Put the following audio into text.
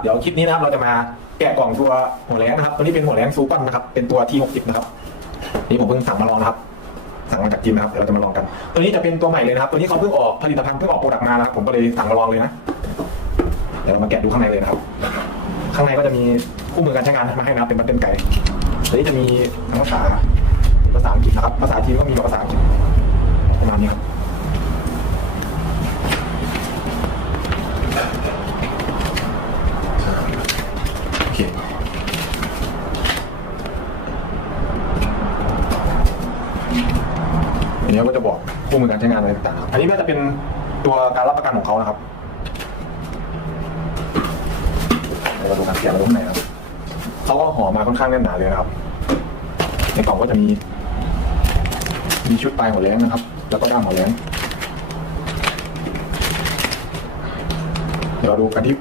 เดี๋ยวคลิปนี้นะครับเราจะมาแกะกล่องตัวหัวแรงนะครับตัวนี้เป็นหัวแรงซูปันนะครับ เป็นตัว T60 นะครับ นี่ผมเพิ่งสั่งมาลองนะครับ สั่งมาจากจีนนะครับเดี๋ยวเราจะมาลองกัน ตัวนี้จะเป็นตัวใหม่เลยนะครับ ตัวนี้เขาเพิ่งออกผลิตภัณฑ์เพิ่งออกโปรดักต์มานะครับ ผมก็เลยสั่งมาลองเลยนะ เดี๋ยวเรามาแกะดูข้างในเลยนะครับ ข้างในก็จะมีคู่มือการใช้งานมาให้นะครับเป็นบัตเต็นไก่ตัวนี้จะมีภาษาภาษาอังกฤษนะครับ ภาษาจีนก็มีกับภาษาอังกฤษประมาณนี้ครับ อันนี้ก็จะบอกคู่มือการใช้งานอะไรต่างๆครับอันนี้น่าจะเป็นตัวการรับประกันของเขานะครับเราดูการเขียนไว้ข้างในครับเขาก็ห่อมาค่อนข้างแน่นหนาเลยนะครับ ในกล่องก็จะมี มีชุดปลายหัวแรงนะครับ แล้วก็ด้ามหัวแรงเดี๋ยวเราดูกันที่